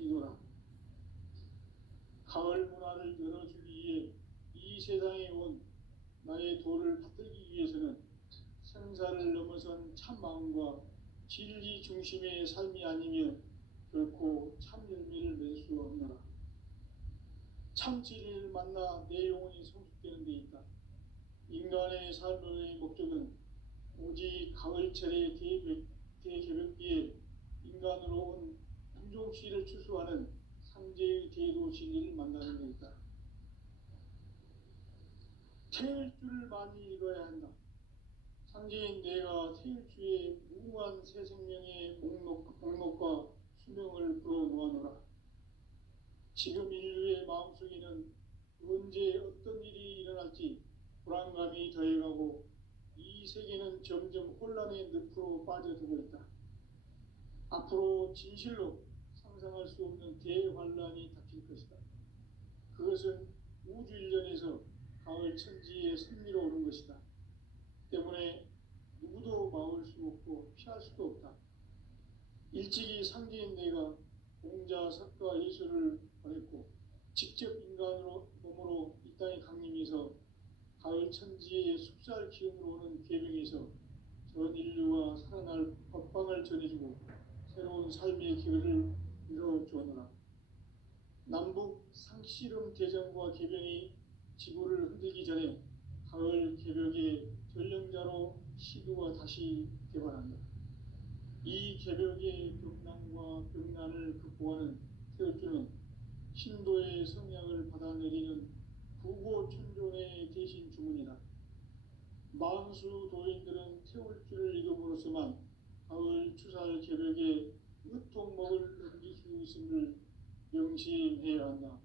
이노라. 가을 문화를 열어주기 위해 이 세상에 온 나의 도를 받들기 위해서는 생사를 넘어선 참 마음과 진리 중심의 삶이 아니면 결코 참 열매를 맺을 수 없노라. 참 진리를 만나 내 영혼이 성숙되는 데 있다. 인간의 삶의 목적은 오직 가을철의 대개벽기에 인간으로 온 품종씨를 추수하는 상제의 대도 진리를 만나는 데 있다. 태일주를 많이 읽어야 한다. 상제인 내가 태일주의 무궁한 새 생명의 목록과 수명을 불어모아노라. 지금 인류의 마음속에는 언제 어떤 일이 일어날지 불안감이 더해가고 이 세계는 점점 혼란의 늪으로 빠져들고 있다. 앞으로 진실로 상상할 수 없는 대환란이 닥칠 것이다. 그것은 우주 일련에서 가을 천지에 승리로 오는 것이다. 때문에 누구도 막을 수 없고 피할 수도 없다. 일찍이 상제인 내가 공자, 석가, 예수를 보냈고 직접 인간으로 몸으로 이 땅에 강림해서 가을 천지의 숲살 기운으로 오는 계명에서 전 인류와 살아날 법방을 전해주고 새로운 삶의 기회를 이뤄주었노라. 남북 상씨름 대전과 개병이 지구를 흔들기 전에 가을 개벽의 전령자로 시도가 다시 개발한다. 이 개벽의 벽난과 벽난을 극복하는 태울주는 신도의 성약을 받아내리는 부고천존의 대신 주문이다. 만수 도인들은 태울주를 읽음으로써만 가을 추살 개벽에 으통목을 넘길 수 있음을 명심해야 한다.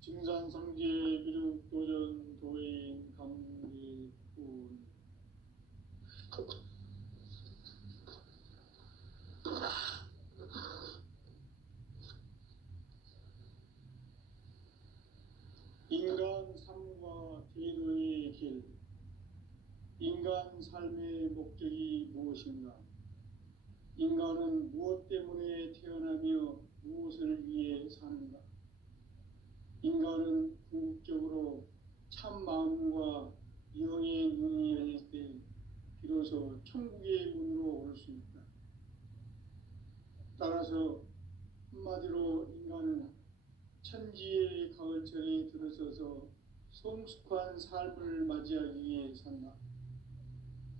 증산상제 비륙 도전 도인 감리꾼. 인간 삶과 대도의 길. 인간 삶의 목적이 무엇인가? 인간은 무엇 때문에 태어나며 무엇을 위해 사는가? 인간은 궁극적으로 참 마음과 영의 눈이 열릴 때 비로소 천국의 문으로 올 수 있다. 따라서 한마디로 인간은 천지의 가을철에 들어서서 성숙한 삶을 맞이하기 위해 산다.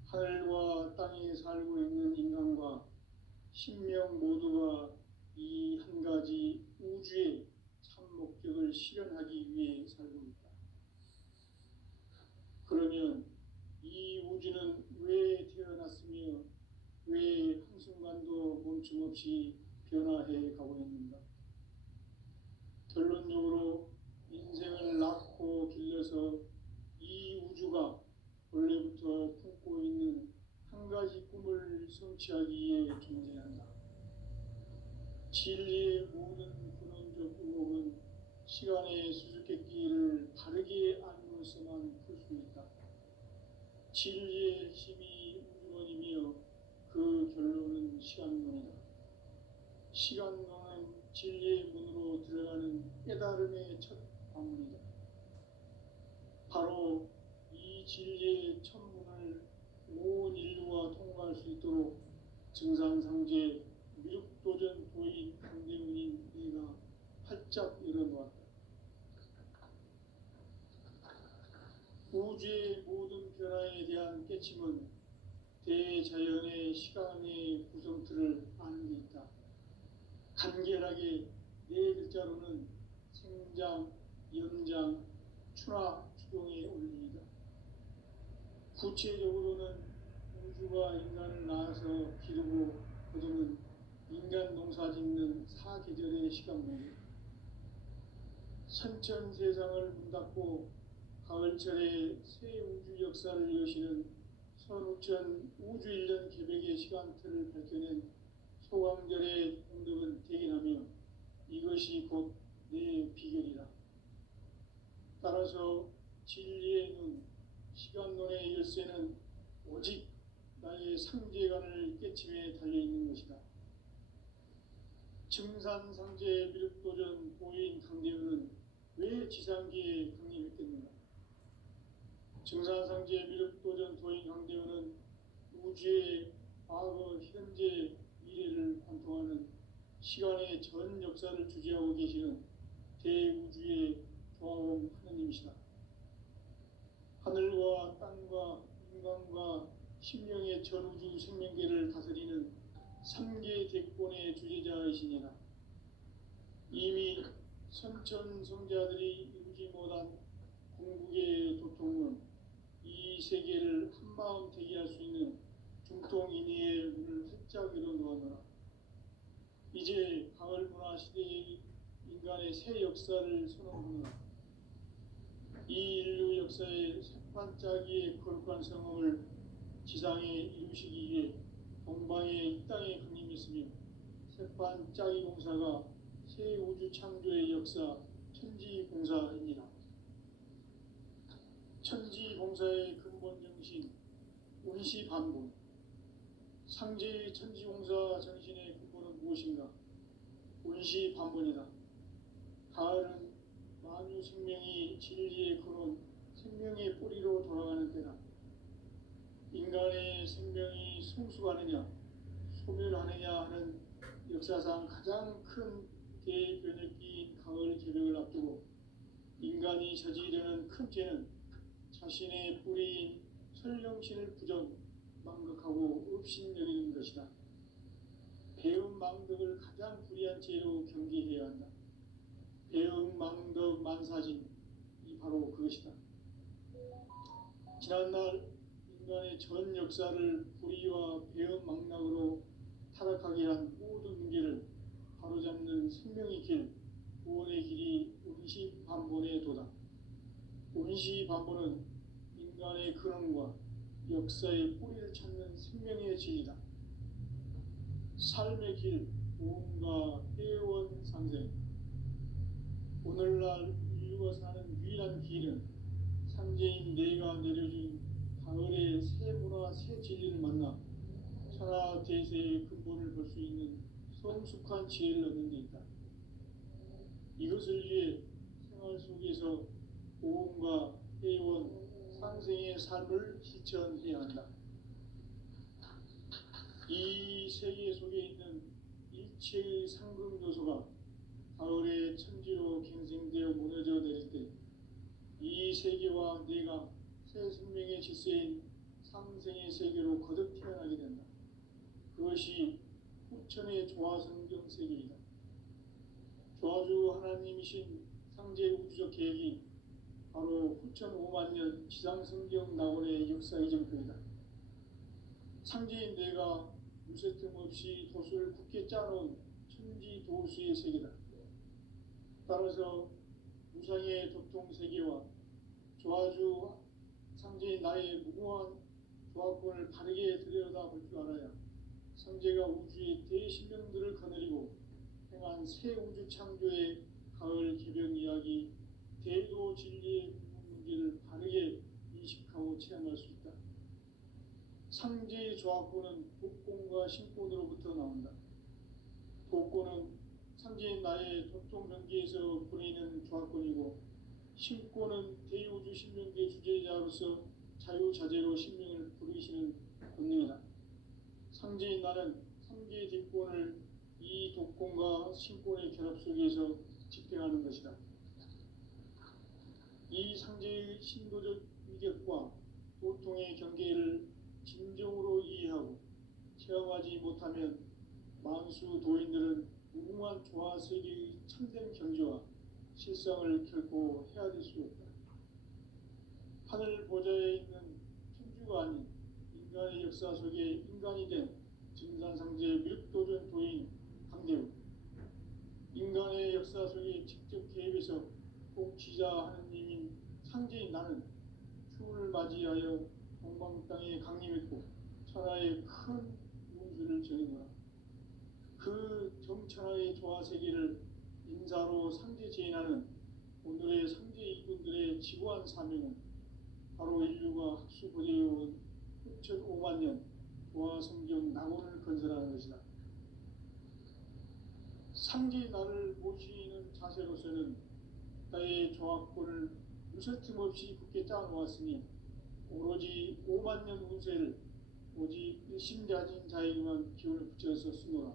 하늘과 땅에 살고 있는 인간과 신명 모두가 이 한 가지 우주의 참 목적을 실현하기 위해 살고 있다. 그러면 이 우주는 왜 태어났으며 왜 한순간도 멈춤없이 변화해 가고 있는가? 결론적으로 인생을 낳고 길러서 이 우주가 원래부터 품고 있는 한 가지 꿈을 성취하기 위해 존재한다. 진리의 모든 근원적 의혹은 시간의 수수께끼를 바르게 알므로서만 풀 수 있다. 진리의 핵심이 우주론이며 그 결론은 시간론이다. 시간론은 진리의 문으로 들어가는 깨달음의 첫 방문이다. 바로 이 진리의 첫 문을 온 인류가 통과할 수 있도록 증산상제 미륵도전 도인 강대문인 내가 활짝 열어놓았다. 우주의 모든 변화에 대한 깨침은 대자연의 시간의 구성틀을 아는 데 있다. 간결하게 네 글자로는 생장, 연장, 추나 추동의 원리이다. 구체적으로는 우주가 인간을 낳아서 기르고 거두는 인간 농사 짓는 사계절의 시간문이다. 선천세상을 문닫고 가을철에 새 우주 역사를 여시는 선우천 우주일년 개벽의 시간틀을 밝혀낸 소강절의 공덕은 대견하며 이것이 곧 내 비결이라. 따라서 진리의 눈, 시간론의 열쇠는 오직 나의 상제관을 깨침에 달려있는 것이다. 증산 증산상제 미륵도전 도인 강대우는 왜 지상기에 강림했겠는가? 증산상제 미륵도전 도인 강대우는 우주의 과거, 현재, 미래를 관통하는 시간의 전 역사를 주재하고 계시는 대우주의 조화원 하느님이시다. 하늘과 땅과 인간과 심령의 전우주 생명계를 다스리는 삼계 대권의 주재자이시니라. 이미 선천성자들이 이루지 못한 궁극의 도통은 이 세계를 한마음 되게 할 수 있는 중통인의의 문을 활짝 열어놓았노라. 이제 가을 문화 시대의 인간의 새 역사를 선언하노라. 이 인류 역사의 새반짝이의 거룩한 성험을 지상에 이루시기 위해 동방의 이 땅에 강림했으며 새반짝이 공사가 새 우주 창조의 역사 천지봉사입니다. 천지봉사의 근본 정신 운시반본. 상제의 천지봉사 정신의 근본은 무엇인가? 운시반본이다. 가을은 만유 생명이 진리의 근원, 생명의 뿌리로 돌아가는 때다. 인간의 생명이 성숙하느냐, 소멸하느냐 하는 역사상 가장 큰 대변혁기인 가을 개벽을 앞두고 인간이 저지르는 큰 죄는 자신의 뿌리인 설령신을 부정, 망각하고 업신여기는 것이다. 배음 망덕을 가장 불의한 죄로 경계해야 한다. 배음 망덕 만사진, 이 바로 그것이다. 지난날 인간의 전 역사를 불의와 배음 망락으로 타락하게 한 모든 문제를 바로잡는 생명의 길, 구원의 길이 운시반본의 도다. 운시반본은 인간의 근원과 역사의 뿌리를 찾는 생명의 진리다. 삶의 길, 구원과 회원 상생. 오늘날 인류가 사는 유일한 길은 상제인 내가 내려준 가을의 새 문화, 새 진리를 만나 천하 대세의 근본을 볼 수 있는 성숙한 지혜를 얻는 데 있다. 이것을 위해 생활 속에서 보험과 회원, 상생의 삶을 실천해야 한다. 이 세계 속에 있는 일체의 상급 요소가 가을의 천지로 갱생되어 무너져 내릴 때 이 세계와 내가 새 생명의 질서인 상생의 세계로 거듭 태어나게 된다. 그것이 후천의 조화성경 세계이다. 조화주 하나님이신 상제 우주적 계획이 바로 후천 5만 년 지상성경 낙원의 역사 이정표이다. 상제인 내가 무쇠 틈 없이 도수를 굳게 짜놓은 천지 도수의 세계다. 따라서 무상의 도통 세계와 조화주 상제인 나의 무궁한 조화권을 바르게 들여다볼 줄 알아야 상제가 우주의 대신령들을 거느리고 행한 새 우주 창조의 가을 개벽 이야기, 대도 진리의 문제를 바르게 인식하고 체험할 수 있다. 상제의 조화권은 독권과 신권으로부터 나온다. 독권은 상제인 나의 도통 경계에서 보내는 조화권이고, 신권은 대우주 신명계 주제자로서 자유자재로 신명을 부르시는 권능이다. 상제인 나는 3개의 뒷권을 이 독권과 신권의 결합 속에서 집행하는 것이다. 이 상제의 신도적 위격과 도통의 경계를 진정으로 이해하고 체험하지 못하면 만수 도인들은 무궁한 조화세계의 참된 경지와 실상을 결코 헤아릴 수 없다. 하늘 보좌에 있는 천주가 아닌 인간의 역사 속에 인간이 된 증산상제 미륵도전 도인 강대우. 인간의 역사 속에 직접 개입해서 복지자 하느님인 상제인 나는 추운을 맞이하여 동방 땅에 강림했고 천하의 큰 운수를 전했노라. 그 정천하의 조화세계를 인사로 상제 제인하는 오늘의 상제 이분들의 지구한 사명은 바로 인류가 학수고대해온 후천 5만 년 조화성경 낙원을 건설하는 것이다. 상지 나를 모시는 자세로서는 나의 조합권을 무쇠틈 없이 굳게 짜놓았으니 오로지 5만 년 운세를 오직 일심자진 자에게만 기운을 붙여서 쓰노라.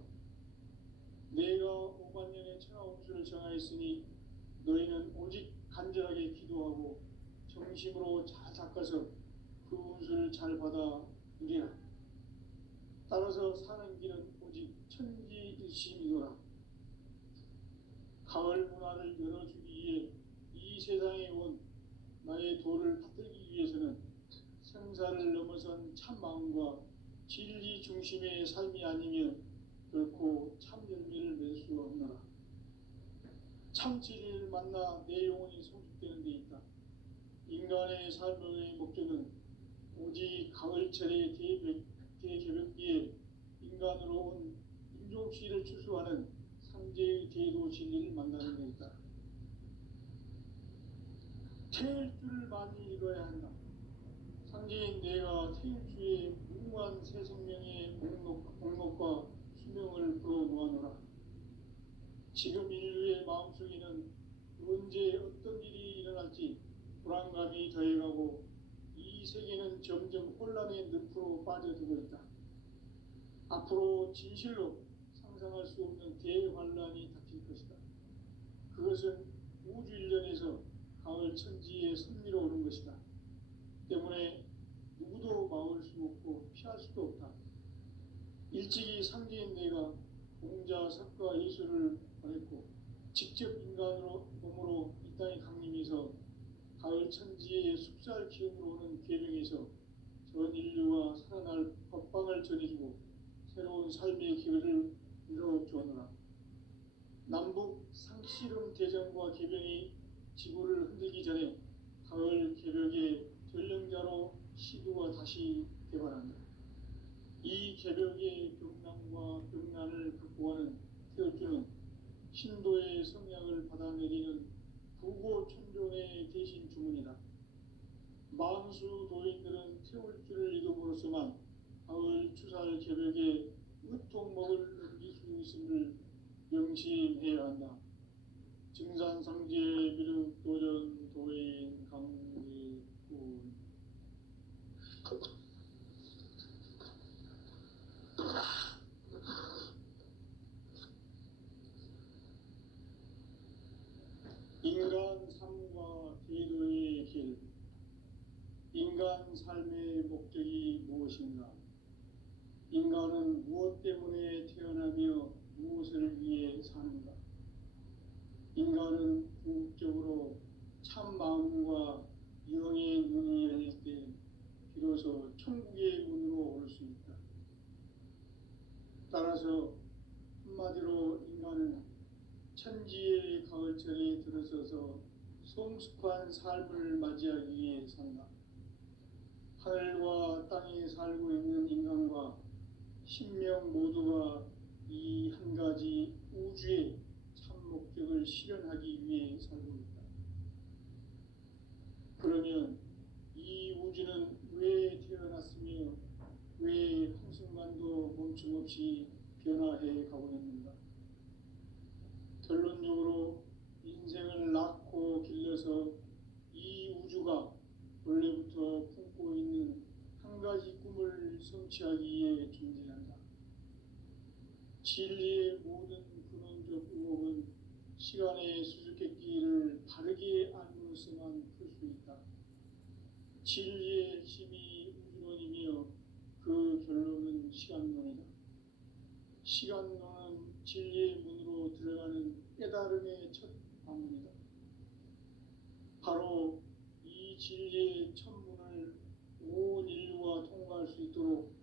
내가 5만 년의 천하 운수를 정하였으니 너희는 오직 간절하게 기도하고 정심으로 잘 닦아서 그 운수를 잘 받아 누리라. 따라서 사는 길은 오직 천지일심이노라. 가을 문화를 열어주기 위해 이 세상에 온 나의 도를 받들기 위해서는 생사를 넘어선 참 마음과 진리 중심의 삶이 아니면 결코 참 열매를 맺을 수 없노라. 참 진리를 만나 내 영혼이 성숙되는 데 있다. 인간의 삶의 목적은 오직 가을철의 대개벽기에 인간으로 온 인종시를 추수하는 상제의 대도 진리를 만나는 데 있다. 태일주를 많이 읽어야 한다. 상제인 내가 태일주의 무궁한 새 생명의 목록과 수명을 불어모아노라. 지금 인류의 마음속에는 언제 어떤 일이 일어날지 불안감이 더해가고 이 세계는 점점 혼란의 늪으로 빠져들고 있다. 앞으로 진실로 상상할 수 없는 대환란이 닥칠 것이다. 그것은 우주 일련에서 가을 천지에 선미로 오는 것이다. 때문에 누구도 막을 수 없고 피할 수도 없다. 일찍이 상제인 내가 공자, 석가, 예수를 보냈고 직접 인간으로 몸으로 이 땅에 강림해서 가을 천지의 숲살 기운으로 오는 계명에서 전 인류가 살아날 법방을 전해주고 새로운 삶의 길을 열어주었노라. 남북 상씨름 대전과 개병이 지구를 흔들기 전에 가을 개벽의 전령자로 시두가 다시 개발한다. 이 개벽의 병난과 병난을 극복하는 태울주는 신도의 성약을 받아내리는 부고천존의 대신 주문이다. 만수 도인들은 태울주를 읽음으로써만 가을 추살 개벽에 으통먹을 넘길 수 있음을 명심해야 한다. 증산상제 미륵도전 도인 강리꾼. 인간 삶과 대도의 길. 인간 삶의 목적이 무엇인가? 인간은 무엇 때문에 태어나며 무엇을 위해 사는가? 인간은 궁극적으로 참 마음과 영의 눈이 열릴 때 비로소 천국의 문으로 올 수 있다. 따라서 한마디로 인간은 천지의 가을철에 들어서서 성숙한 삶을 맞이하기 위해 산다. 하늘과 땅에 살고 있는 인간과 신명 모두가 이 한 가지 우주의 참 목적을 실현하기 위해 살고 있다. 그러면 이 우주는 왜 태어났으며 왜 한순간도 멈춤없이 변화해 가고 있는가? 결론적으로 인생을 낳고 길러서 이 우주가 원래부터 품고 있는 한 가지 꿈을 성취하기 위해 존재한다. 진리의 모든 근원적 의혹은 시간의 수수께끼를 바르게 알므로서만 풀 수 있다. 진리의 핵심이 우주론이며 그 결론은 시간론이다. 시간론은 진리의 문으로 들어가는 깨달음의 첫 방문이다. 바로 이 진리의 첫 문을 온 인류가 통과할 수 있도록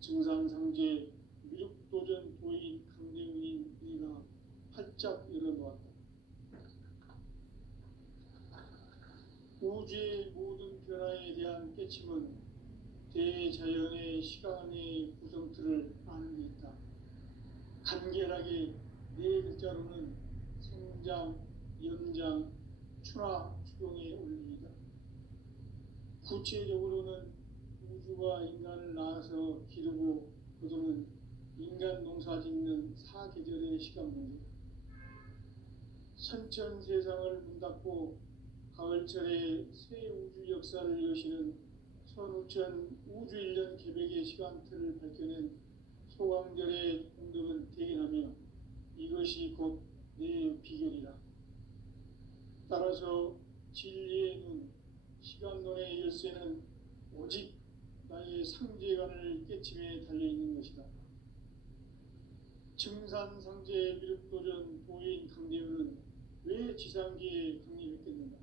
증산상제 미륵도전 도인 강대훈인 이가 활짝 열어놓았다. 우주의 모든 변화에 대한 깨침은 대자연의 시간의 구성틀을 아는 데 있다. 간결하게 네 글자로는 생장, 연장, 추나, 추동의 원리이다. 구체적으로는 우주가 인간을 낳아서 기르고 거두는 인간 농사 짓는 사계절의 시간 문제, 선천 세상을 문 닫고 가을철에 새 우주 역사를 여시는 선우천 우주일년 개백의 시간틀을 밝혀낸 소강절의 공덕은 대견하며 이것이 곧 내 비결이라. 따라서 진리의 눈, 시간론의 열쇠는 오직 나의 상제관을 깨침에 달려있는 것이다. 증산상제 미륵도전 도인 강대우는 왜 지상기에 강림했겠는가?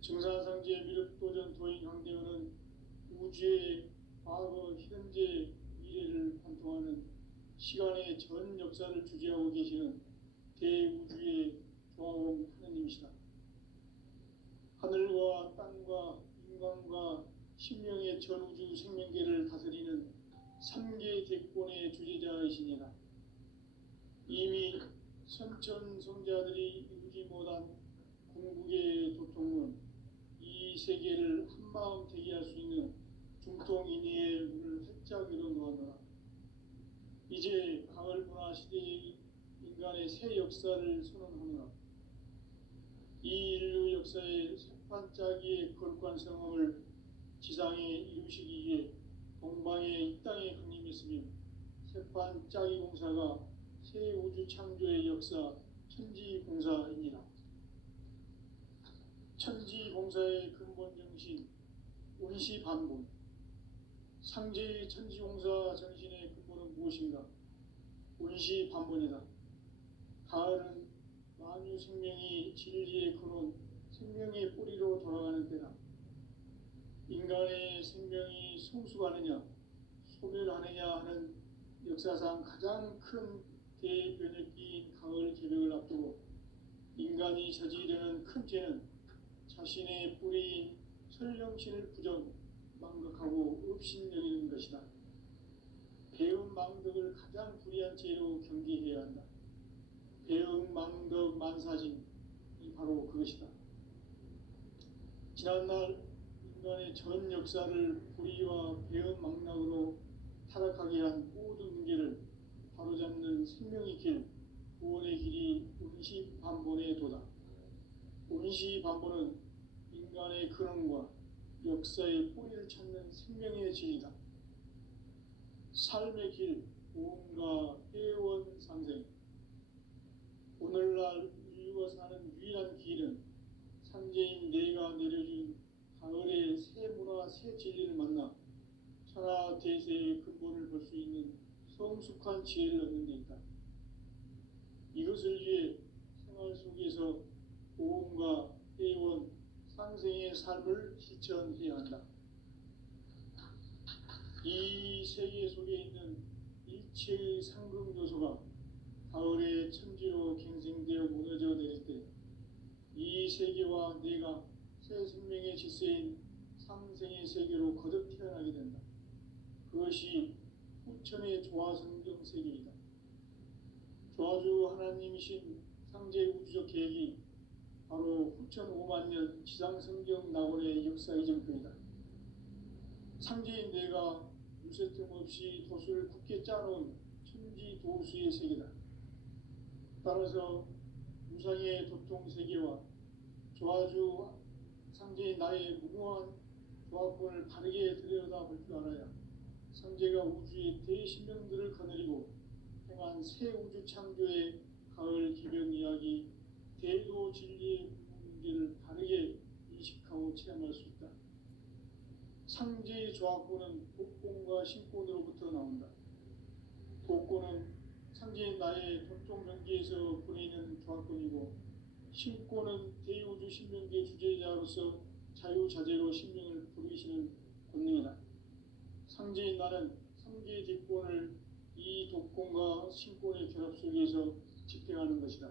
증산상제 미륵도전 도인 강대우는 우주의 과거, 현재, 미래를 관통하는 시간의 전 역사를 주재하고 계시는 대우주의 조화공 하느님이시다. 하늘과 땅과 인간과 신명의 전우주 생명계를 다스리는 3개 대권의 주재자이시니라. 이미 선천성자들이 이루지 못한 궁극의 도통은 이 세계를 한마음 되게 할 수 있는 중통인의의 문을 활짝 열어놓았노라. 이제 가을 문화 시대의 인간의 새 역사를 선언하노라. 이 인류 역사의 새판짜기의 거룩한 성함을 지상에 이루시기 위해 동방의 이 땅에 강림했으며 새판짜기 공사가 새 우주 창조의 역사 천지공사이니라. 천지공사의 근본 정신 운시반본. 상제의 천지공사 정신의 근본은 무엇인가? 운시반본이다. 가을은 만유 생명이 진리의 근원, 생명의 뿌리로 돌아가는 때다. 인간의 생명이 성숙하느냐, 소멸하느냐 하는 역사상 가장 큰 대변혁기인 가을 개벽을 앞두고 인간이 저지르는 큰 죄는 자신의 뿌리인 설령신을 부정, 망각하고 업신여기는 것이다. 배은 망덕을 가장 불의한 죄로 경계해야 한다. 배은 망덕 만사진이 바로 그것이다. 지난날 인간의 전 역사를 불의와 배은 망락으로 타락하게 한 모든 문제를 바로잡는 생명의 길, 구원의 길이 운시반본의 도다. 운시반본은 인간의 근원과 역사의 뿌리를 찾는 생명의 진리다. 삶의 길, 고음과 회원상생. 오늘날 인류가 사는 유일한 길은 상제인 내가 내려준 가을의 새 문화, 새 진리를 만나 천하 대세의 근본을 볼 수 있는 성숙한 지혜를 얻는 데 있다. 이것을 위해 생활 속에서 고음과 회원, 상생의 삶을 실천해야 한다. 이 세계 속에 있는 일체의 상금 요소가 가을의 천지로 갱생되어 무너져 내릴 때 이 세계와 내가 새 생명의 질서인 상생의 세계로 거듭 태어나게 된다. 그것이 후천의 조화성경 세계이다. 조화주 하나님이신 상제 우주적 계획이 바로 후천 5만년 지상성경 낙원의 역사 이전표이다. 상제인 내가 유세 틈 없이 도수를 굳게 짜놓은 천지 도수의 세계다. 따라서 무상의 도통 세계와 조화주 상제인 나의 무궁한 조화권을 바르게 들여다볼 줄 알아야 상제가 우주의 대신명들을 거느리고 행한 새 우주 창조의 가을 기변 이야기, 대도 진리의 문제를 바르게 인식하고 체험할 수 있다. 상제의 조화권은 독권과 신권으로부터 나온다. 독권은 상제인 나의 도통 경계에서 보내는 조화권이고, 신권은 대우주 신명계 주제자로서 자유자재로 신명을 부르시는 권능이다. 상제인 나는 3개의 뒷권을 이 독권과 신권의 결합 속에서 집행하는 것이다.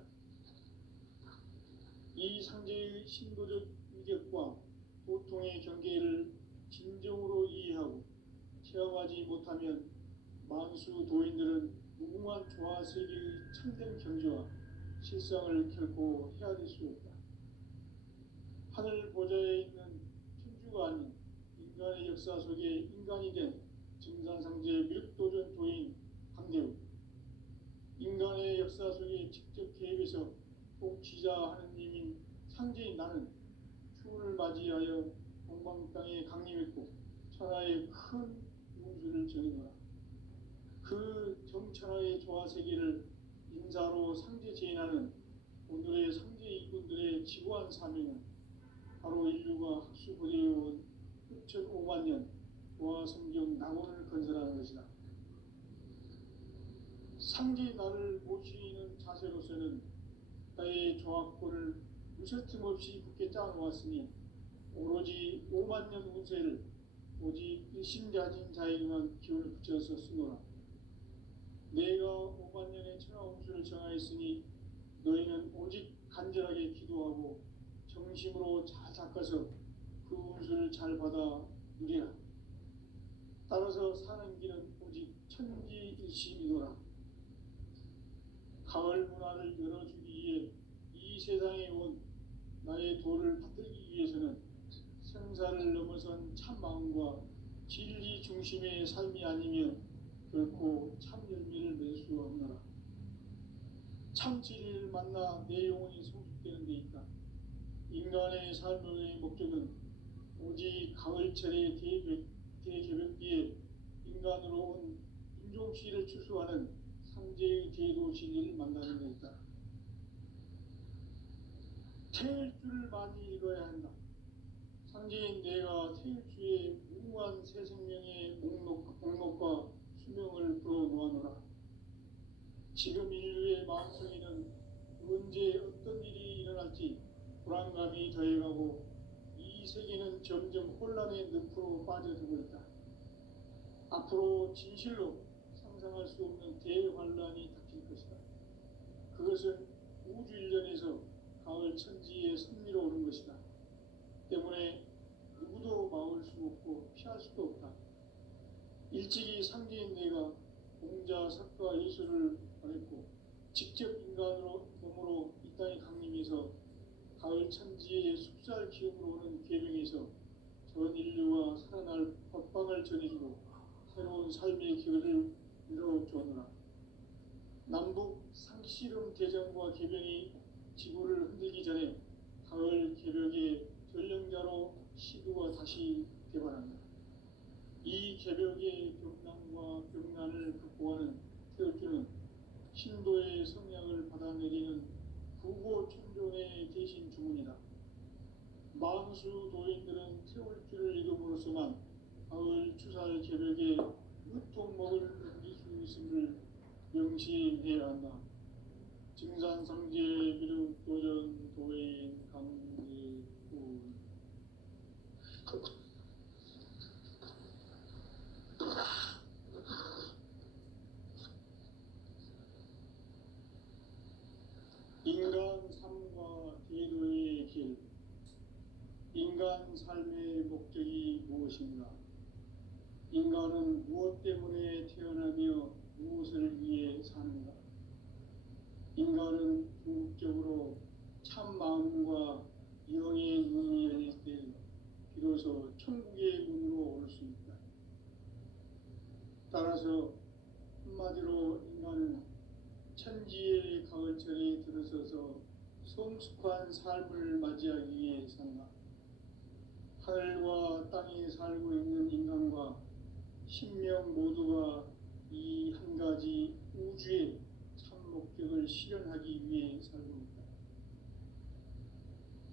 이 상제의 신도적 인격과 도통의 경계를 진정으로 이해하고 체험하지 못하면 만수 도인들은 무궁한 조화세계의 참된 경지와 실상을 결코 헤아릴 수 없다. 하늘 보좌에 있는 천주가 아닌 인간의 역사 속에 인간이 된 증산상제 미륵도전 도인 강대우. 인간의 역사 속에 직접 개입해서 또 지지자 하느님인 상제인 나는 추운을 맞이하여 동방 땅에 강림했고 천하의 큰 운수를 정해노라. 그 정천하의 조화세계를 인사로 상제 제인하는 오늘의 상제 이군들의 지구한 사명은 바로 인류가 학수고대해온 흡천 5만 년 조화성경 낙원을 건설하는 것이다. 상제의 나를 모시는 자세로서는 나의 조합권을 무쇠틈 없이 굳게 짜놓았으니 오로지 5만 년 운세를 오직 일심자진 자에게만 기운을 붙여서 쓰노라. 내가 5만 년의 천하 운수를 정하였으니 너희는 오직 간절하게 기도하고 정심으로 잘 닦아서 그 운수를 잘 받아 누리라. 따라서 사는 길은 오직 천지일심이노라. 가을 문화를 열어주기 위해 이 세상에 온 나의 도를 받들기 위해서는 생사를 넘어선 참 마음과 진리 중심의 삶이 아니면 결코 참 열매를 맺을 수 없노라. 참 진리를 만나 내 영혼이 성숙되는 데 있다. 인간의 삶의 목적은 오직 가을철의 대개벽기에 인간으로 온 인종시를 추수하는 상제의 제도 진리를 만나는 데 있다. 태일주를 많이 읽어야 한다. 상제인 내가 태일주의 무궁한 새 생명의 목록과 수명을 불어놓아노라. 지금 인류의 마음속에는 언제 어떤 일이 일어날지 불안감이 더해가고 이 세계는 점점 혼란의 늪으로 빠져들고 있다. 앞으로 진실로 상상할 수 없는 대환란이 닥칠 것이다. 그것은 우주 일련에서 가을 천지의 섭리로 오는 것이다. 때문에 누구도 막을 수 없고 피할 수도 없다. 일찍이 상제인 내가 공자, 석가, 예수를 보냈고 직접 인간으로 몸으로 이 땅에 강림해서 가을 천지의 숲살 기운으로 오는 계명에서 전 인류가 살아날 법방을 전해주고 새로운 삶의 길을 이루어주노라. 남북 상씨름 대전과 개병이 지구를 흔들기 전에 가을 개벽의 전령자로 시두가 다시 개발한다. 이 개벽의 경난과 경난을 극복하는 태울주는 신도의 성량을 받아내리는 부고천존의 대신 주문이다. 만수 도인들은 태울주를 이름으로서만 가을 추살 개벽에 으통먹을 넘길 수 있음을 명시해야 한다. 증산상제 미륵도전 도인 강제군 인간 삶과 제도의 길. 인간 삶의 목적이 무엇인가? 인간은 무엇 때문에 태어나며 무엇을 위해 사는가? 인간은 궁극적으로 참 마음과 영의 눈이 열릴 때 비로소 천국의 문으로 올 수 있다. 따라서 한마디로 인간은 천지의 가을철에 들어서서 성숙한 삶을 맞이하기 위해 산다. 하늘과 땅에 살고 있는 인간과 신명 모두가 이 한 가지 우주의 참 목적을 실현하기 위해 살고 있다.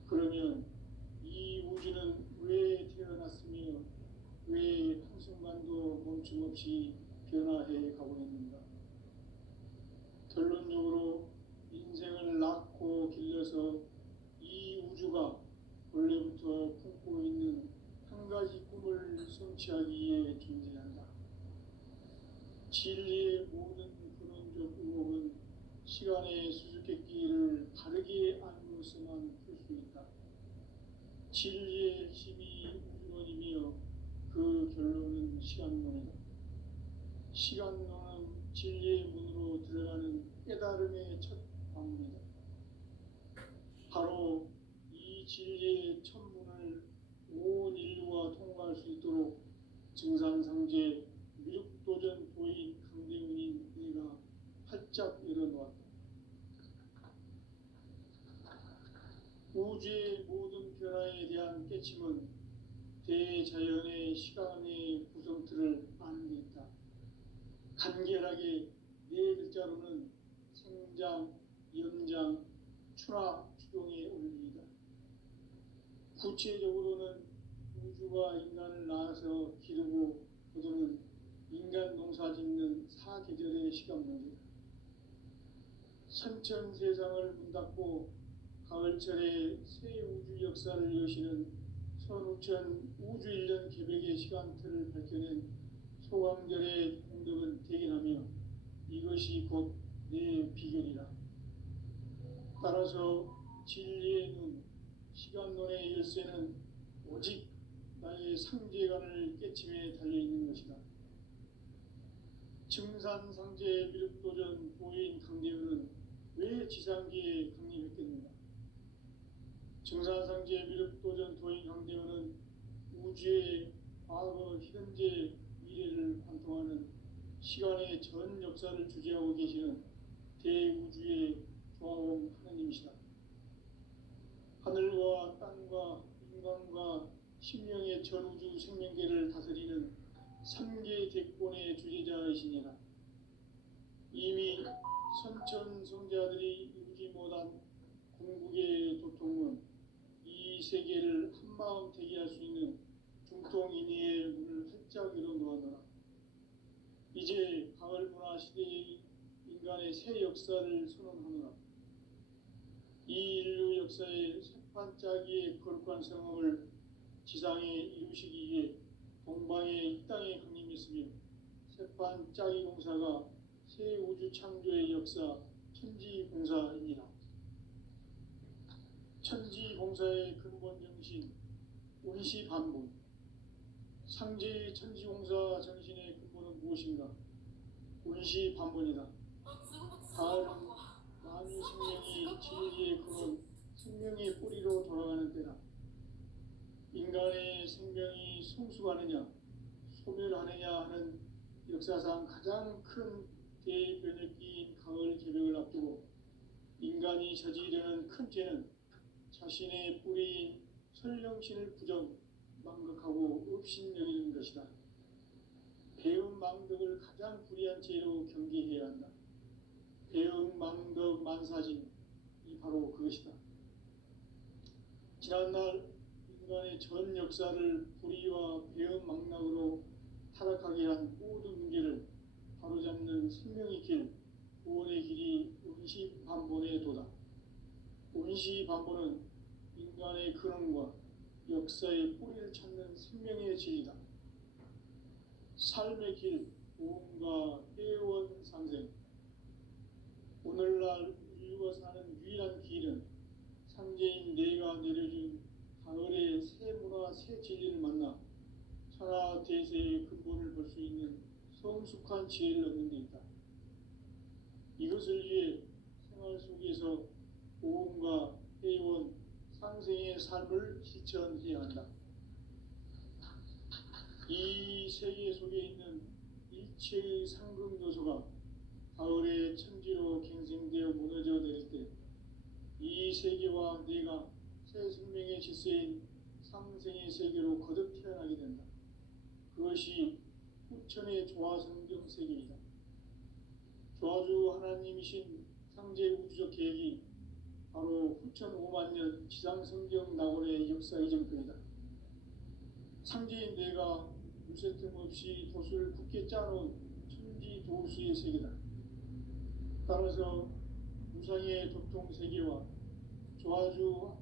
그러면 이 우주는 왜 태어났으며 왜 한순간도 멈춤없이 변화해 가고 있는가? 결론적으로 인생을 낳고 길러서 이 우주가 원래부터 품고 있는 한 가지 꿈을 성취하기 위해 존재한다. 진리의 모든 근원적 의혹은 시간의 수수께끼를 바르게 알고서만 풀 수 있다. 진리의 핵심이 우주론이며 그 결론은 시간론이다. 시간론은 진리의 문으로 들어가는 깨달음의 첫 방문이다. 바로 이 진리의 첫 문을 온 인류가 통과할 수 있도록 증산상제 미륵도전 도인 강대훈인 내가 활짝 열어놓았다. 우주의 모든 변화에 대한 깨침은 대자연의 시간의 구성틀을 아는 데 있다. 간결하게 네 글자로는 생장, 연장, 추락, 추동의 원리이다. 구체적으로는 우주가 인간을 낳아서 기르고 거두는 인간 농사 짓는 사계절의 시간 문제다. 선천 세상을 문 닫고 가을철에 새 우주 역사를 여시는 선우천 우주 1년 계획의 시간틀을 밝혀낸 소강절의 공덕은 대견하며 이것이 곧 내 비결이라. 따라서 진리의 눈, 시간론의 열쇠는 오직 나의 상제관을 깨침에 달려있는 것이다. 증산상제 미륵도전 보인 강대우는 왜 지상기에 강림했겠는가? 증산상제 미륵도전 도인 강대우는 우주의 과거, 현재, 미래를 관통하는 시간의 전 역사를 주재하고 계시는 대우주의 조화원 하느님이시다. 하늘과 땅과 인간과 신명의 전우주 생명계를 다스리는 3개 대권의 주재자이시니라. 이미 선천 성자들이 이루지 못한 궁극의 도통은 이 세계를 한마음 되게 할 수 있는 중통인의의 문을 활짝 열어 놓았노라. 이제 가을 문화 시대의 인간의 새 역사를 선언하노라. 이 인류 역사의 새판짜기의 거룩한 성험을 지상에 이루시기 위해 동방의 이 땅에 강림했으며 새판짜기 공사가 새 우주 창조의 역사 천지공사이니라. 천지공사의 근본 정신 운시반본. 상제의 천지공사 정신의 근본은 무엇인가? 운시반본이다. 가을은 만유 생명이 진리의 근원, 생명의 뿌리로 돌아가는 때다. 인간의 생명이 성숙하느냐, 소멸하느냐 하는 역사상 가장 큰 대변혁기인 가을 개벽을 앞두고 인간이 저지르는 큰 죄는 자신의 뿌리인 설령신을 부정, 망각하고 업신여기는 것이다. 배움 망덕을 가장 불의한 죄로 경계해야 한다. 배움 망덕 만사진이 바로 그것이다. 지난날 인간의 전 역사를 불의와 배움 망락으로 타락하게 한 모든 문제를 바로잡는 생명의 길, 구원의 길이 운시반본의 도다. 운시반본은 인간의 근원과 역사의 뿌리를 찾는 생명의 진리다. 삶의 길, 구원과 회원 상생. 오늘날 인류가 사는 유일한 길은 상제인 내가 내려준 가을의 새 문화, 새 진리를 만나 천하 대세의 근본을 볼 수 있는 성숙한 지혜를 얻는 데 있다. 이것을 위해 생활 속에서 보험과 회원, 상생의 삶을 실천해야 한다. 이 세계 속에 있는 일체의 상금 요소가 가을의 천지로 갱생되어 무너져 내릴 때 이 세계와 내가 새 생명의 질서인 상생의 세계로 거듭 태어나게 된다. 그것이 후천의 조화성경 세계이다. 조화주 하나님이신 상제 우주적 계획이 바로 후천 5만 년 지상성경 낙원의 역사 이전편이다. 상제인 내가 무쇠 틈 없이 돛을 굳게 짜놓은 천지 도수의 세계다. 따라서 무상의 도통 세계와 조화주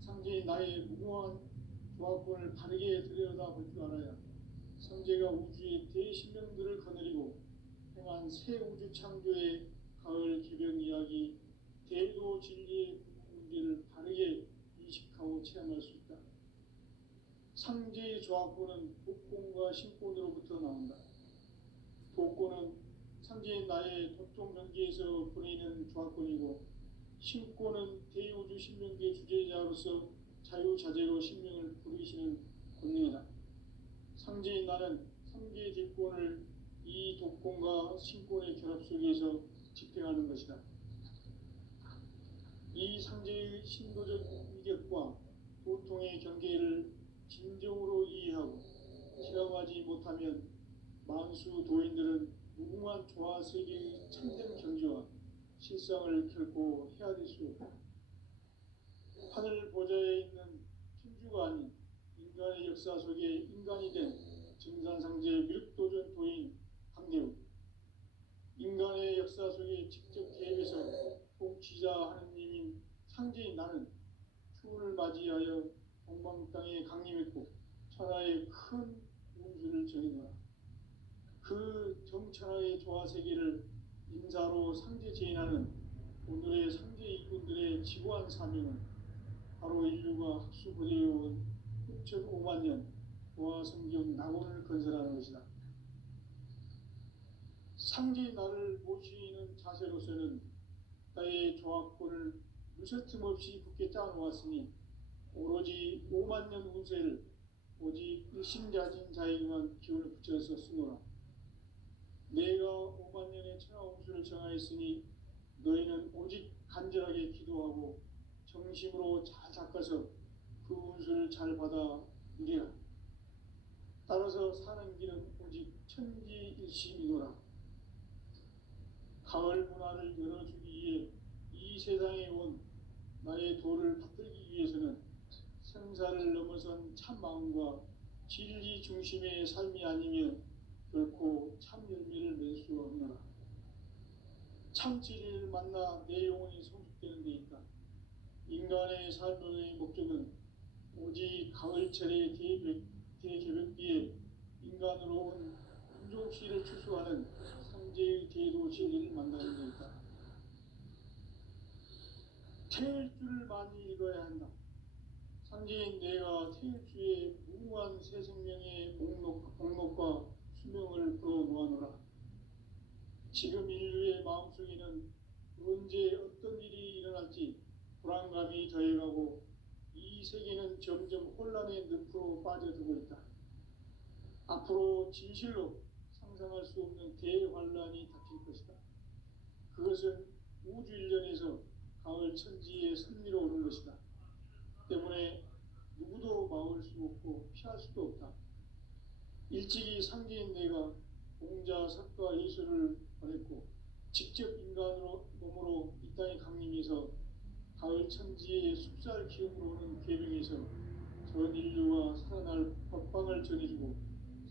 상제인 나의 무모한 조화권을 바르게 들여다볼 줄 알아야 상제가 우주의 대신명들을 거느리고 행한 새 우주 창조의 가을 개벽 이야기, 대도 진리의 문제를 바르게 인식하고 체험할 수 있다. 상제의 조화권은 독권과 신권으로부터 나온다. 독권은 상제인 나의 도통 경계에서 보내는 조화권이고, 신권은 대우주 신명계 주제자로서 자유자재로 신명을 부르시는 권능이다. 상제인 나는 3개 대권을 이 독권과 신권의 결합 속에서 집행하는 것이다. 이 상제의 신도적 위력과 고통의 경계를 진정으로 이해하고 실험하지 못하면 만수 도인들은 무궁한 조화 세계의 참된 경지와 실상을 결코 헤아릴 수 없다. 하늘 보좌에 있는 천주가 아닌 인간의 역사 속에 인간이 된 증산상제 미륵도전 도인 강대우, 인간의 역사 속에 직접 개입해서 통치자 하느님인 상제인 나는 추운을 맞이하여 동방 땅에 강림했고 천하의 큰 운수를 정해놓아 그 정천하의 조화세계를 인사로 상제 제인하는 오늘의 상제 일꾼들의 지고한 사명은 바로 인류가 학수부대해온 6,500만 년 조화성경 낙원을 건설하는 것이다. 상제의 나를 모시는 자세로서는 나의 조화권을 무쇠틈 없이 굳게 짜놓았으니 오로지 5만 년 운세를 오직 일심자진 자에게만 기운을 붙여서 쓰노라. 내가 5만 년의 천하 운수를 정하였으니 너희는 오직 간절하게 기도하고 정심으로 잘 닦아서 그 운수를 잘 받아 누리라. 따라서 사는 길은 오직 천지일심이노라. 가을 문화를 열어주기 위해 이 세상에 온 나의 도를 받들기 위해서는 생사를 넘어선 참 마음과 진리 중심의 삶이 아니면 결코 참 열매를 맺을 수 없노라. 참 진리를 만나 내 영혼이 성숙되는 데 있다. 인간의 삶의 목적은 오직 가을철의 대개벽비에 인간으로 온 인종시를 추수하는 상제의 대도 진리를 만나는 데 있다. 태일주를 많이 읽어야 한다. 상제인 내가 태일주의 무궁한 새 생명의 목록과 수명을 풀어놓아노라. 지금 인류의 마음속에는 언제 어떤 일이 일어날지 불안감이 더해가고 이 세계는 점점 혼란의 늪으로 빠져들고 있다. 앞으로 진실로 상상할 수 없는 대환란이 닥칠 것이다. 그것은 우주 일련에서 가을 천지의 섭리로 오는 것이다. 때문에 누구도 막을 수 없고 피할 수도 없다. 일찍이 상제인 내가 공자, 석가, 예수를 보냈고 직접 인간으로 몸으로 이 땅에 강림해서 가을 천지의 숲살 기운으로 오는 계명에서 전 인류와 살아날 법방을 전해주고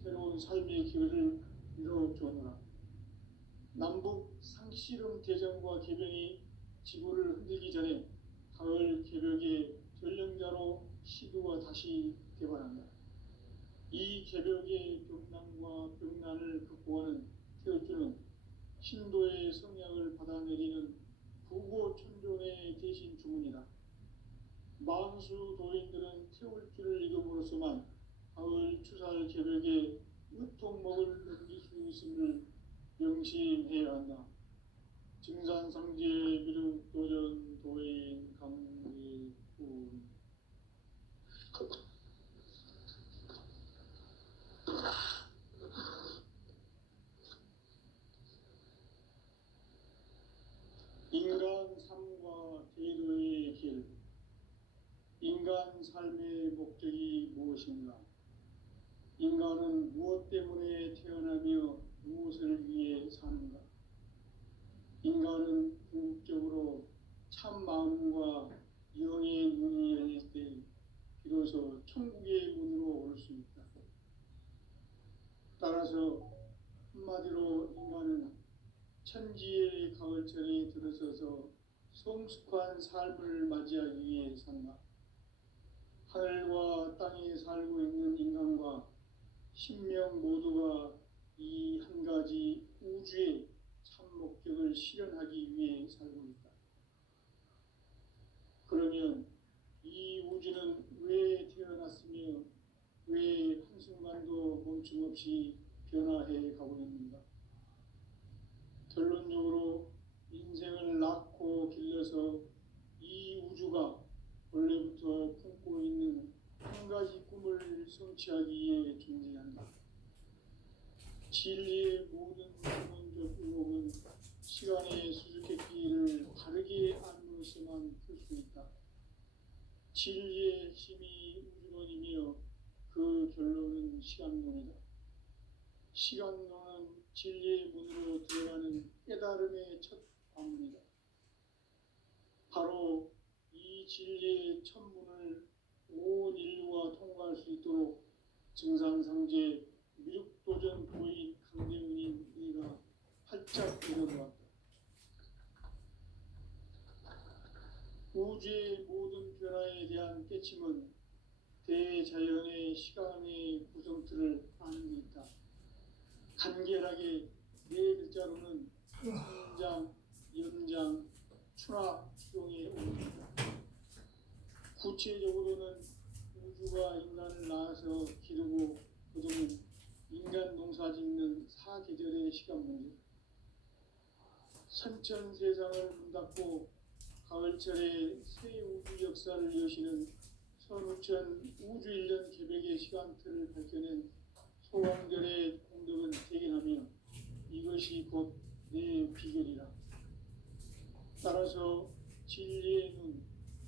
새로운 삶의 기회를 이뤄주었노라. 남북 상씨름 대전과 개병이 지구를 흔들기 전에 가을 개벽의 전령자로 시두가 다시 개발한다. 이 개벽의 병난과 병난을 극복하는 태울주는 신도의 성약을 받아내리는 부고천존의 대신 주문이다. 만수 도인들은 태울주를 읽음으로써만 가을 추살 개벽에 으통목을 넘길 수 있음을 명심해야 한다. 증산상제 미륵도전 도인 강일군. 인간 삶과 제도의 길. 인간 삶의 목적이 무엇인가? 인간은 무엇 때문에 태어나며 무엇을 위해 사는가? 인간은 궁극적으로 참 마음과 영의 문이 열릴 때 비로소 천국의 문으로 올 수 있다. 따라서 한마디로 인간은 천지의 가을철에 들어서서 성숙한 삶을 맞이하기 위해 산다. 하늘과 땅에 살고 있는 인간과 신명 모두가 이 한 가지 우주의 참 목적을 실현하기 위해 살고 있다. 그러면 이 우주는 왜 태어났으며 왜 한순간도 멈춤없이 변화해 가고 있는가? 결론적으로 인생을 낳고 길러서 이 우주가 원래부터 품고 있는 한 가지 꿈을 성취하기 위해 존재한다. 진리의 모든 근원적 의목은 시간의 수수께끼를 바르게 안는 이것에만 풀 수 있다. 진리의 힘이 우주론이며 그 결론은 시간론이다. 시간론은 진리의 문으로 들어가는 깨달음의 첫 관문이다. 바로 이 진리의 첫 문을 온 인류가 통과할 수 있도록 증산상제 미륵도전 고인 강대문인 네가 활짝 열어놓았다. 우주의 모든 변화에 대한 깨침은 대자연의 시간의 구성틀을 아는 데 있다. 간결하게 네 글자로는 성장, 연장, 추락, 수용에 오릅니다. 구체적으로는 우주가 인간을 낳아서 기르고 거두는 인간 농사 짓는 사계절의 시간 문제. 선천 세상을 문 닫고 가을철에 새 우주 역사를 여시는 선우천 우주 1년 개백의 시간틀을 밝혀낸 소왕절의 공덕은 대견하며 이것이 곧 내 비결이라. 따라서 진리의 눈,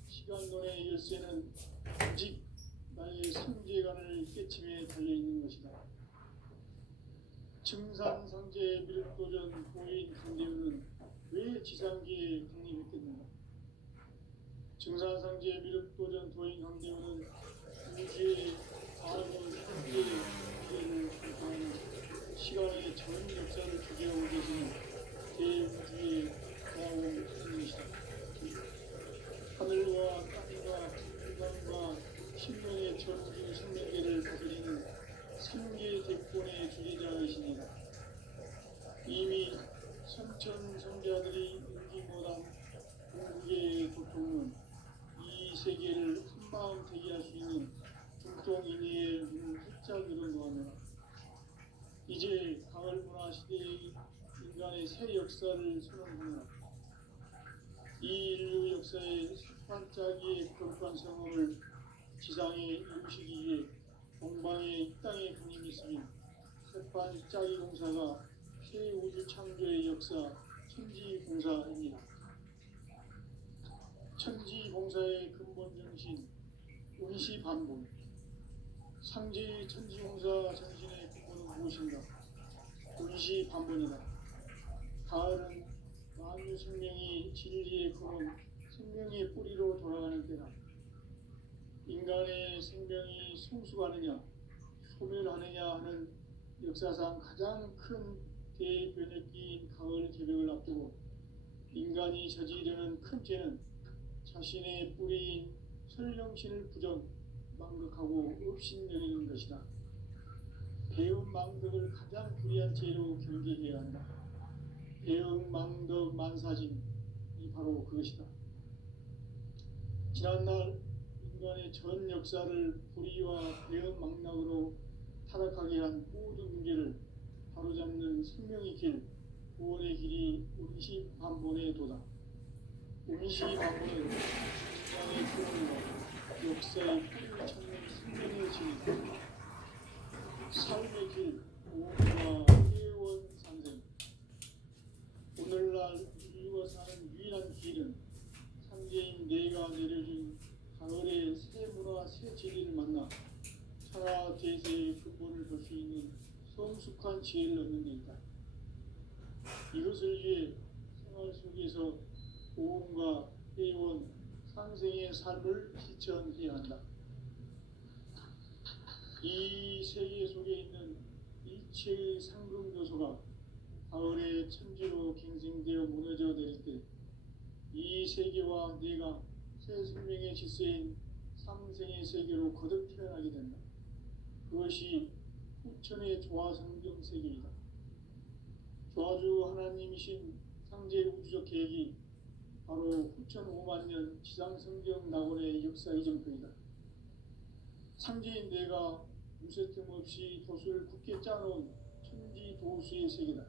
시간론의 열쇠는 오직 나의 상제관을 깨침에 달려있는 것이다. 증산상제 미륵도전 고인 강대우는 왜 지상계에 강림했겠는가? 증산상제 미륵도전 도인 강대우는 우주의 과거 상계의 기회를 발표하는 시간의 전 역사를 주제하고 계시는 대우주의 고아원 선생이시다. 하늘과 땅과 인간과 신명의 전우주 생명계를 다스리는 3개 대권의 주제자이십니다. 이미 선천성자들이 인지 못한 궁극의 고통은 이 세계를 한마음 되게 할 수 있는 중통인의의 눈을 활짝 열어놓으며 이제 가을 문화 시대의 인간의 새 역사를 선언하노라. 이 인류 역사의 반짝이의 거룩한 성험을 지상에 이루시기 위해 동방의 이 땅에 강림했으며 새반짝이 공사가 새 우주 창조의 역사 천지공사입니다. 천지공사의 근본 정신 운시반본. 상제의 천지공사 정신의 근본은 무엇인가? 운시반본이다. 가을은 만유 생명이 진리의 근원 생명의 뿌리로 돌아가는 때다. 인간의 생명이 성숙하느냐 소멸하느냐 하는 역사상 가장 큰 대변혁기인 가을 개벽을 앞두고 인간이 저지르는 큰 죄는 자신의 뿌리인 설령신을 부정 망극하고 업신여기는 것이다. 배움 망덕을 가장 불의한 죄로 경계해야 한다. 배움 망덕 만사짐이 바로 그것이다. 지난날 인간의 전 역사를 불의와 배움 망락으로 타락하게 한 모든 문제를 바로잡는 생명의 길, 구원의 길이 운시반본의 도다. 운시반본은 인간의 구원과 역사의 뿌리를 찾는 생명의 진이다. 삶의 길, 오음과 회원 상생. 오늘날 인류가 사는 유일한 길은 상제인 내가 내려준 가을의 새 문화 새 진리를 만나 천하 대세의 근본을 볼 수 있는 성숙한 지혜를 얻는 데 있다. 이것을 위해 생활 속에서 오음과 회원 상생의 삶을 실천해야 한다. 이 세계 속에 있는 일체의 상금 요소가 가을의 천지로 갱생되어 무너져 내릴 때 이 세계와 내가 새 생명의 질서인 상생의 세계로 거듭 태어나게 된다. 그것이 후천의 조화성경 세계이다. 조화주 하나님이신 상제 우주적 계획이 바로 후천 5만 년 지상성경 낙원의 역사 이전표이다. 상제인 내가 무쇠 틈 없이 도수를 굳게 짜놓은 천지 도수의 세계다.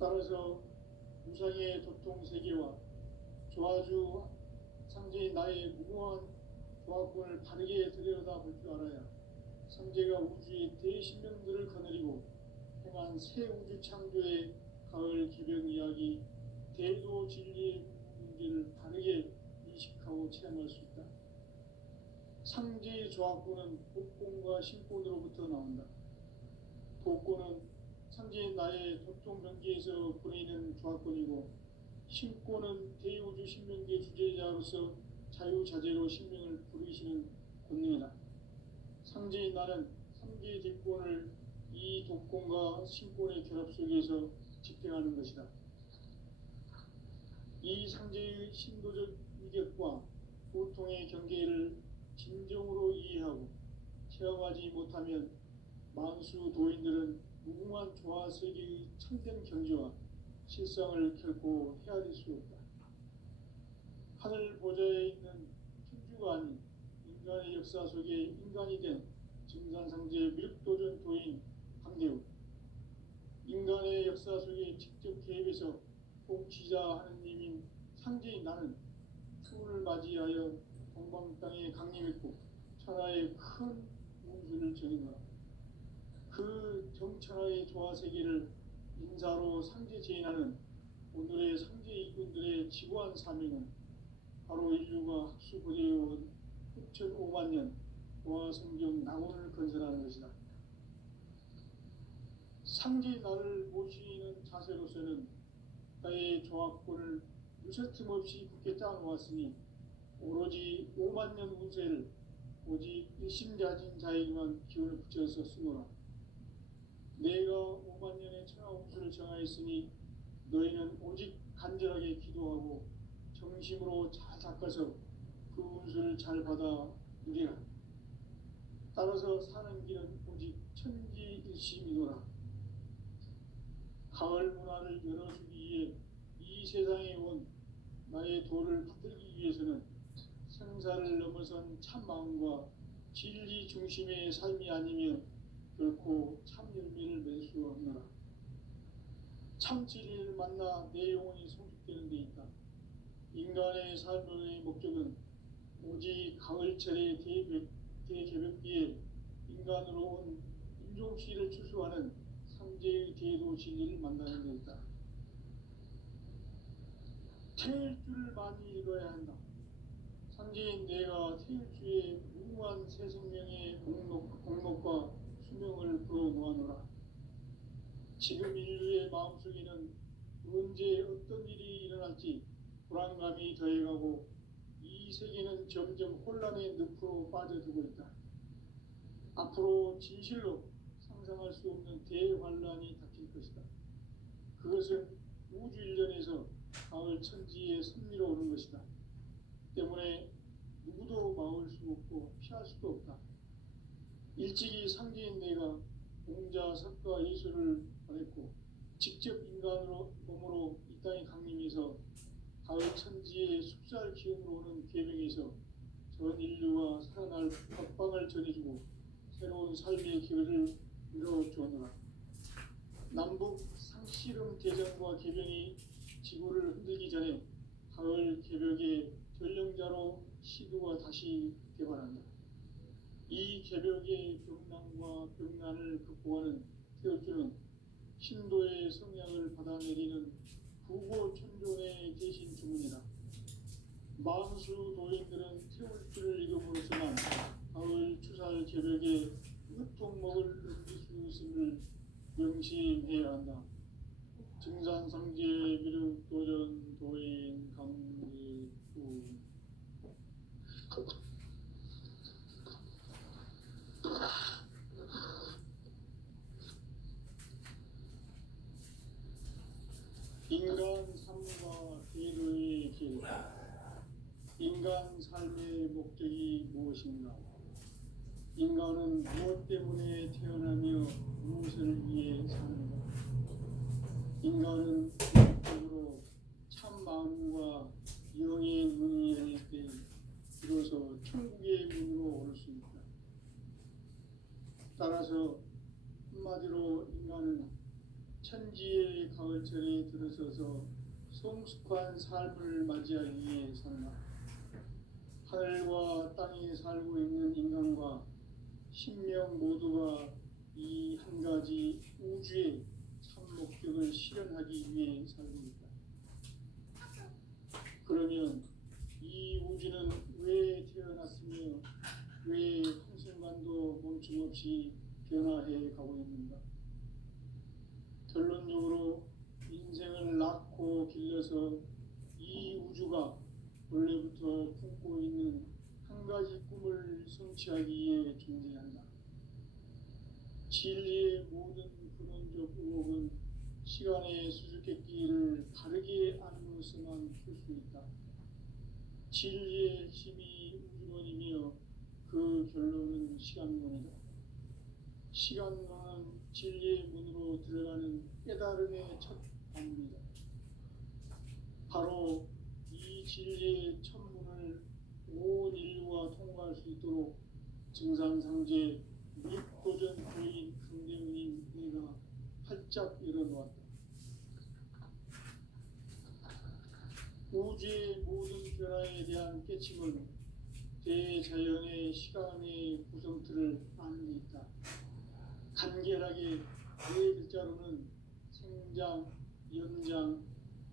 따라서 무상의 도통 세계와 조화주 상제인 나의 무궁한 조화권을 바르게 들여다볼 줄 알아야 상제가 우주의 대신명들을 거느리고 행한 새 우주 창조의 가을 기병 이야기 대도 진리의 상제를 다르게 인식하고 체험할 수 있다. 상제의 조합구는 복권과 신권으로부터 나온다. 복권은 상제의 나의 도통 경계에서 보내는 조합권이고, 신권은 대우주 신명계 주제자로서 자유자재로 신명을 부르시는 권능이다. 상제의 나는 상제의 대권을 이 독권과 신권의 결합 속에서 집행하는 것이다. 이 상제의 신도적 위격과 고통의 경계를 진정으로 이해하고 체험하지 못하면 만수 도인들은 무궁한 조화세계의 참된 경지와 실상을 결코 헤아릴 수 없다. 하늘 보좌에 있는 천주가 아닌 인간의 역사 속에 인간이 된 증산상제 밀도전 도인 강대우, 인간의 역사 속에 직접 개입해서 통치자 하느님인 상제인 나는 추운을 맞이하여 동방 땅에 강림했고 천하의 큰 운수를 전인하라. 그 정천하의 조화세계를 인사로 상제 제인하는 오늘의 상제 이군들의 지고한 사명은 바로 인류가 학수부대해온 9,500만 년 조화성경 낙원을 건설하는 것이다. 상제 나를 모시는 자세로서는 나의 조합권을 유설틈 없이 굳게 짜놓았으니 오로지 5만 년 운세를 오직 일심자진 자에게만 기운을 붙여서 쓰노라. 내가 5만 년의 천하 운수를 정하였으니 너희는 오직 간절하게 기도하고 정심으로 잘 닦아서 그 운수를 잘 받아 누리라. 따라서 사는 길은 오직 천지일심이노라. 가을 문화를 열어주기 위해 이 세상에 온 나의 도를 받들기 위해서는 생사를 넘어선 참 마음과 진리 중심의 삶이 아니면 결코 참 열매를 맺을 수 없노라. 참 진리를 만나 내 영혼이 성숙되는 데 있다. 인간의 삶의 목적은 오직 가을철의 대개벽기에 인간으로 온 인종씨를 추수하는 상제의 대도 진리를 만나는 데 있다. 태일주를 많이 읽어야 한다. 상제인 내가 태일주의 무궁한 새 생명의 공목과 수명을 불어놓아노라. 지금 인류의 마음속에는 언제 어떤 일이 일어날지 불안감이 더해가고 이 세계는 점점 혼란의 늪으로 빠져들고 있다. 앞으로 진실로 상상할 수 없는 대환란이 닥칠 것이다. 그것은 우주 일련에서 가을 천지의 섭리로 오는 것이다. 때문에 누구도 막을 수 없고 피할 수도 없다. 일찍이 상제인 내가 공자, 석가, 예수를 보냈고 직접 인간으로 몸으로 이 땅에 강림해서 가을 천지의 숲살 기운으로 오는 계명에서 전 인류와 살아날 법방을 전해주고 새로운 삶의 기회를 이뤄주었노라. 남북 상씨름 대전과 개병이 지구를 흔들기 전에 가을 개벽의 전령자로 시도가 다시 개발한다. 이 개벽의 병난과 병난을 극복하는 태울주는 신도의 성향을 받아내리는 구고천존의 대신 주문이다. 만수 도인들은 태울주를 읽음으로써만 가을 추살 개벽의 으통목을 넘길 수 있음을 명심해야 한다. 증산상제 미륵도전 도인 강리구. 인간 삶과 대도의 길. 인간 삶의 목적이 무엇인가? 인간은 무엇 때문에 태어나며 무엇을 위해 사는가? 인간은 궁극적으로 참 마음과 영의 문이 열릴 때 비로소 천국의 문으로 오를 수 있다. 따라서 한마디로 인간은 천지의 가을철에 들어서서 성숙한 삶을 맞이하기 위해 산다. 하늘과 땅에 살고 있는 인간과 신명 모두가 이 한 가지 우주의 참 목적을 실현하기 위해 살고 있다. 그런 그러면 이 우주는 왜 태어났으며 왜 한순간도 멈춤없이 변화해 가고 있는가? 결론적으로 인생을 낳고 길러서 이 우주가 원래부터 품고 있는 한 가지 꿈을 성취하기 위해 존재한다. 진리의 모든 근원적 의혹은 시간의 수수께끼를 바르게 알므로서만 풀 수 있다. 진리의 힘이 우주론이며 그 결론은 시간론이다. 시간론은 진리의 문으로 들어가는 깨달음의 첫 방문이다. 바로 이 진리의 첫 문을 온 인류가 통과할 수 있도록 증산상제 무립도전 도인 강대문인 내가 활짝 열어놓았다. 우주의 모든 변화에 대한 깨침은 대자연의 시간의 구성틀을 아는 데 있다. 간결하게 네 글자로는 생장, 연장,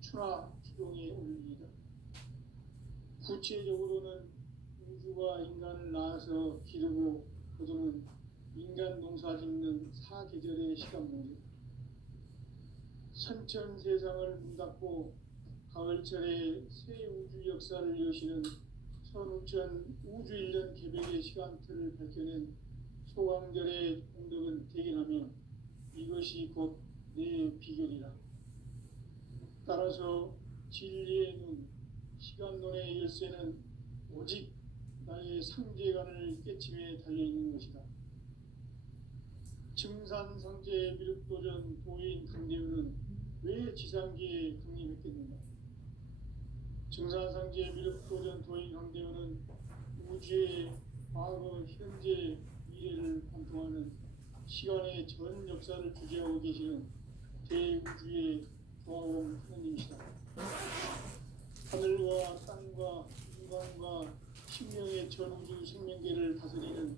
추나 추동의 원리이다. 구체적으로는 우주가 인간을 낳아서 기르고 거두는 인간 농사 짓는 사계절의 시간문이다. 선천 세상을 문닫고 가을철에 새 우주 역사를 여시는 선우천 우주 1년 개백의 시간틀을 밝혀낸 소강절의 공덕은 대견하며 이것이 곧 내 비결이라. 따라서 진리의 눈, 시간론의 열쇠는 오직 나의 상제관을 깨침에 달려있는 것이다. 증산상제 미륵도전 도인 강대우는 왜 지상계에 강림했겠는가? 증산상제 미륵도전 도인 강대우는 우주의 과거, 현재, 미래를 관통하는 시간의 전 역사를 주재하고 계시는 대우주의 조화원 하느님이시다. 하늘과 땅과 인간과 신명의 전 우주 생명계를 다스리는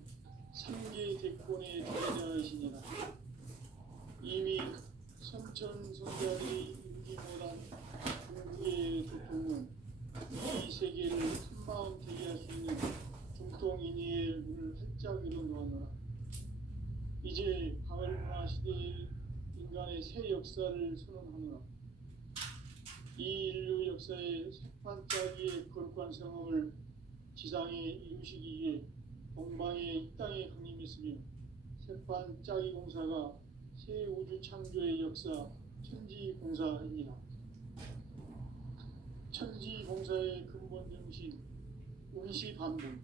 삼계 대권의 주체자이시니라. 이미 선천성자들이 이루지 못한 중국의 도통은 이 세계를 한마음 되게 할 수 있는 중통인의의 문을 활짝 열어놓았노라. 이제 가을문화 시대의 인간의 새 역사를 선언하노라. 이 인류 역사의 새판짜기의 거룩한 성험을 지상에 이루시기 위해 동방의 이 땅에 강림했으며 새판짜기 공사가 새 우주 창조의 역사 천지공사입니다. 천지공사의 근본 정신 운시반분.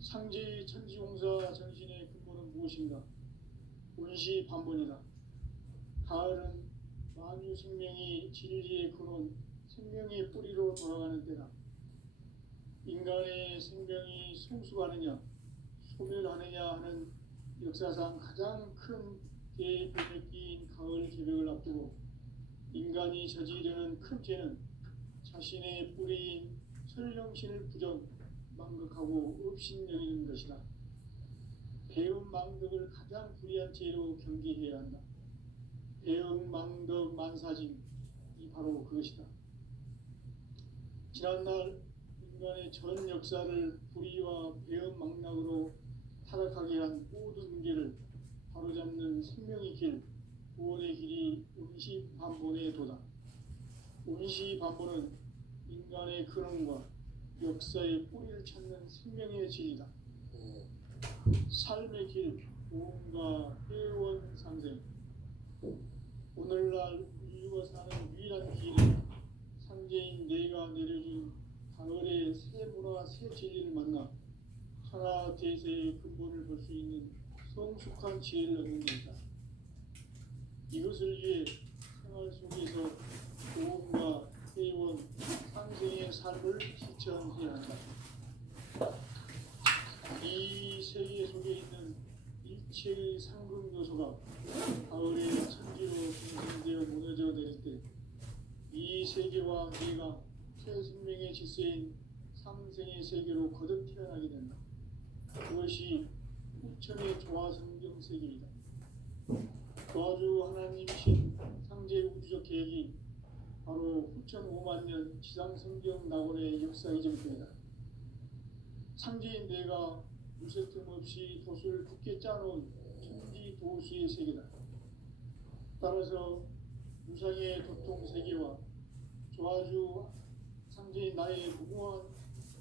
상제의 천지공사 정신의 근본은 무엇인가? 운시반분이다. 가을은 만유 생명이 진리의 근원, 생명의 뿌리로 돌아가는 때다. 인간의 생명이 성숙하느냐, 소멸하느냐 하는 역사상 가장 큰 대변혁기인 가을 개벽을 앞두고 인간이 저지르는 큰 죄는 자신의 뿌리인 설령신을 부정, 망극하고 업신여기는 것이다. 배움 망덕을 가장 불의한 죄로 경계해야 한다. 배움 망덕 만사징이 바로 그것이다. 지난날 인간의 전 역사를 불의와 배움 망락으로 타락하게 한 모든 문제를 바로잡는 생명의 길, 구원의 길이 운시반본의 도다. 운시반본은 인간의 근원과 역사의 뿌리를 찾는 생명의 진리다. 삶의 길, 고음과 회원 상생. 오늘날 인류가 사는 유일한 길은 상제인 내가 내려준 가을의 새 문화, 새 진리를 만나 하나 대세의 근본을 볼 수 있는 성숙한 지혜를 얻는 것이다. 이것을 위해 생활 속에서 고음과 회원, 상생의 삶을 실천해야 한다. 이 세계 속에 있는 일체의 상급 요소가 가을의 천지로 분생되어 무너져 내릴 때 이 세계와 내가 새 생명의 질서인 상생의 세계로 거듭 태어나게 된다. 그것이 후천의 조화성경 세계이다. 도와주 하나님이신 상제 우주적 계획이 바로 후천 5만 년 지상성경 낙원의 역사 이정표이다. 상제인 내가 무쇠 틈 없이 돛을 굳게 짜놓은 천지 도수의 세계다. 따라서 무상의 도통 세계와 조아주 상제인 나의 무궁한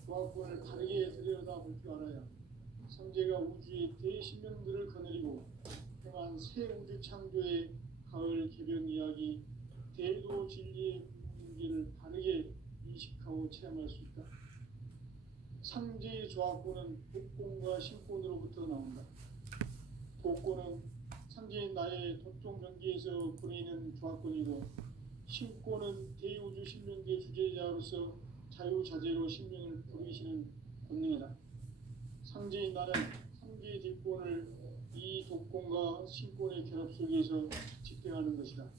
조합권을 바르게 들여다볼 줄 알아야 상제가 우주의 대신명들을 거느리고 행한 새 우주 창조의 가을 개변 이야기 대도 진리의 문제를 바르게 인식하고 체험할 수 있다. 상제의 조합권은 독권과 신권으로부터 나온다. 독권은 상제인 나의 도통 명기에서 보내는 조합권이고, 신권은 대우주 신명계 주제자로서 자유자재로 신명을 부르시는 권능이다. 상제인 나는 상제의 뒷권을 이 독권과 신권의 결합 속에서 집행하는 것이다.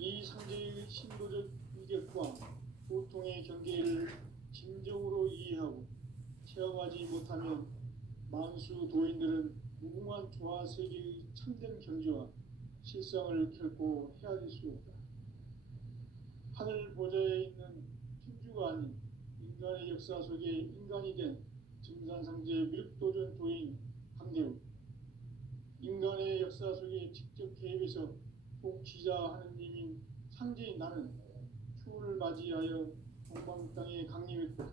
이 상제의 신도적 위격과 보통의 경계를 진정으로 이해하고 체험하지 못하면 만수 도인들은 무궁한 조화 세계의 참된 경지와 실상을 결코 헤아릴 수 없다. 하늘 보좌에 있는 천주가 아닌 인간의 역사 속에 인간이 된 증산상제 밀도전 도인 강대우, 인간의 역사 속에 직접 개입해서 통치자 하느님인 상제인 나는 추후를 맞이하여 동방 땅에 강림했고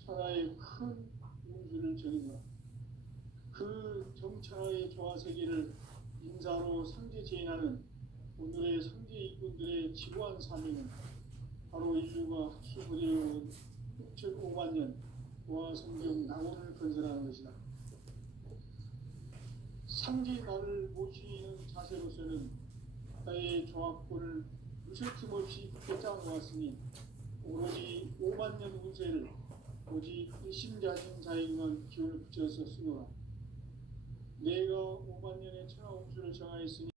천하의 큰 운수를 정했노라. 그 정천하의 조화 세계를 인사로 상제 제인하는 오늘의 상제 일꾼들의 지구한 사명은 바로 인류가 학수부대해온 6,5만 년 조화 성경 낙원을 건설하는 것이다. 상제 나를 모시는 자세로서는 나의 조합권을 무쇠틈 없이 굳게 짜놓았으니 오로지 5만 년 운세를 오직 일심자신 자에게만 기운을 붙여서 쓰노라. 내가 5만 년의 천하 운수를 정하였으니